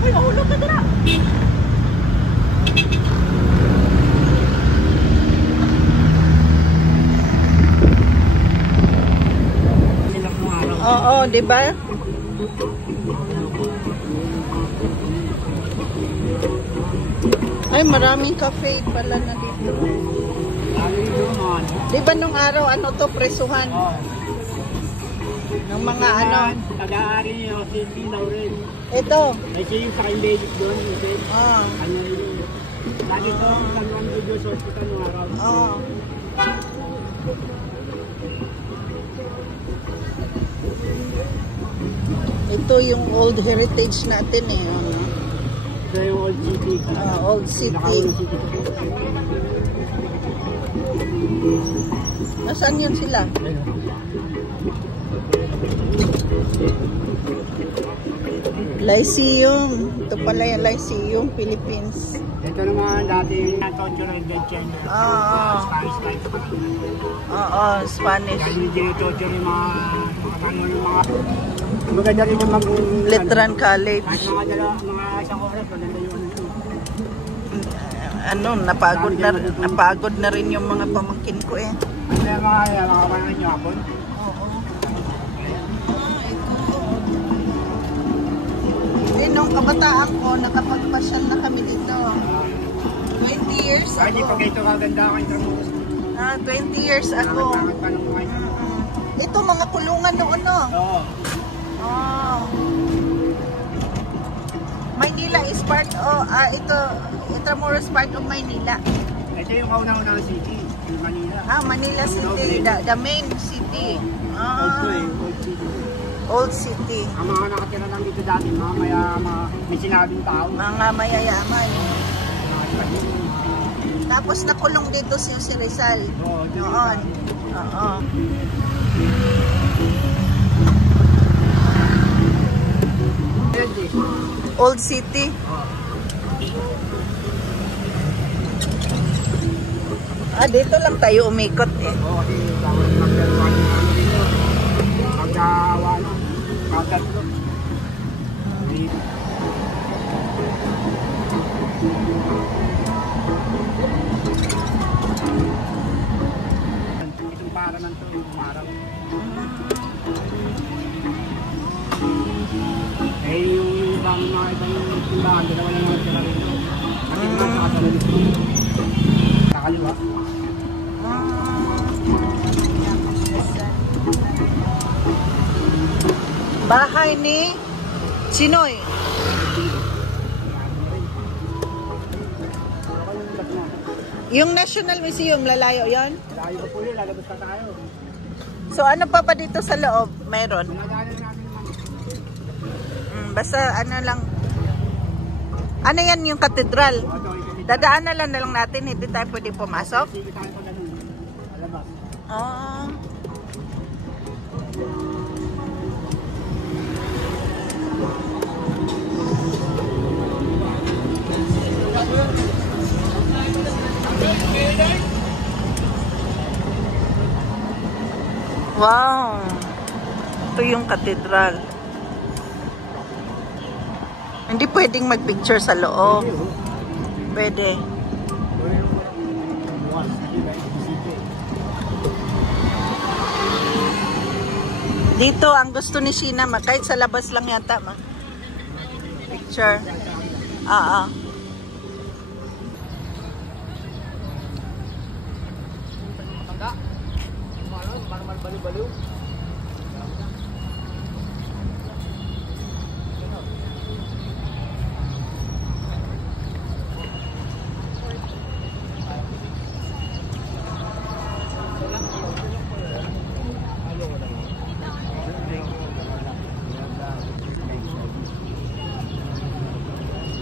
Uy, mahulog ka dira. Oo, di ba? Ay, maraming cafe pala na dito. Di ba nung araw, ano to, presuhan? Ng mga ano? Taga-ari niyo, Cindy Laurel. Ito. May yung sa Kainbedic doon. Ano yun? Lagi to, San Juan de Dios Hospital nung araw. Oo. Ito yung old heritage natin eh. Ito yung old city. Old city. Nasaan yun sila? Lyceum. Ito pala yung Lyceum, Philippines. Ito naman dating torture and dead China. Spanish type. Oo, Spanish. Dahil hindi torture yung mga maganda rin yung Letran College. Kahit mga isang oras, maganda yung ano, napagod na rin yung mga pamangkin ko eh. Ano yung mga kapanahin nyo hapon? Oo. Eh, nung kabataan ko, nakapagpasyal na kami dito. 20 years ago. Hindi pa kayo kaganda ako yung 20 years ago. Ito, mga kulungan noon, no? Oo. Maynila is part of, ito, Intramuros part of Maynila. Ito yung kauna-unang city, Manila. Manila City, the main city. Old city. Ang mga nakatira lang dito dati, may sinabing tao. Mga mayayaman. Tapos nakulong dito si Rizal. Noon. Oo. Old city. Dito lang tayo umikot eh. Itong paraman to, yung umaraw. Yung ibang timbahan, dalawa lang mga tira rin. Kasi nakakasalit mo. Kakaliwa. Bahay ni Sinoy. Yung National Museum, lalayo yon? Lalayo po yun, lalabas pa tayo. So ano pa dito sa loob? Meron? Basta ano lang. Ano yan yung katedral? Dadaan na lang natin, hindi tayo pwede pumasok. Wow. Ito yung katedral. Hindi pwedeng mag-picture sa loob. Pwede. Dito, ang gusto ni Sheena, kahit sa labas lang yata, picture. Baliw-baliw.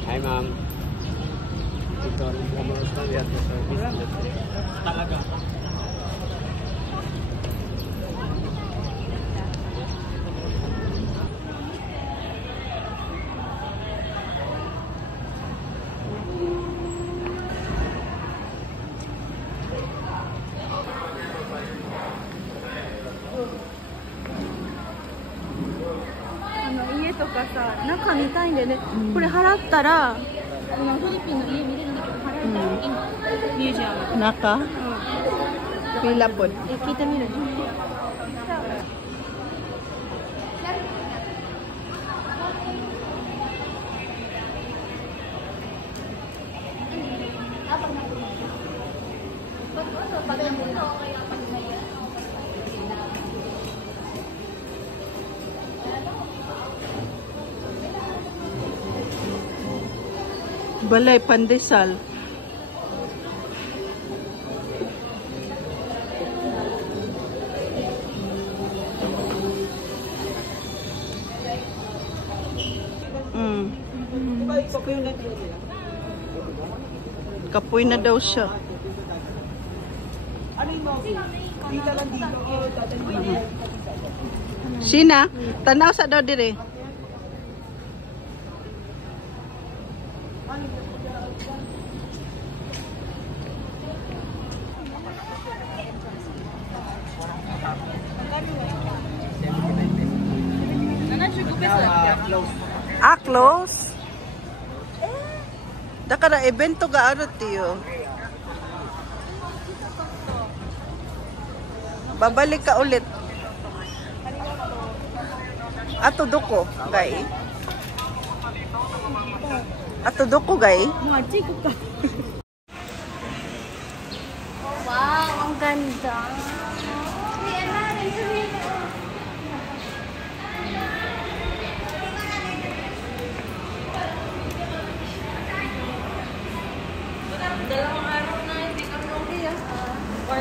Hi ma'am. Ito ang Intramuros lang yan sa business. Talaga. Ano, init? とかさ、中見たいんだよね。これ払ったら、フィリピンの家見れるんだけど、払えたらいいの。ミュージアム。Naka? Pila po. 聞いてみるね。Balay Pandesal. Kapoy na daw siya. Sina, tanaw sa daw dire. Close? Dakara evento ga aru tiyo. Babalik ka ulit. Ato doko, gay. Ato doko, gay. Wow, ang ganda. Dalawang araw na hindi kami uwi. Or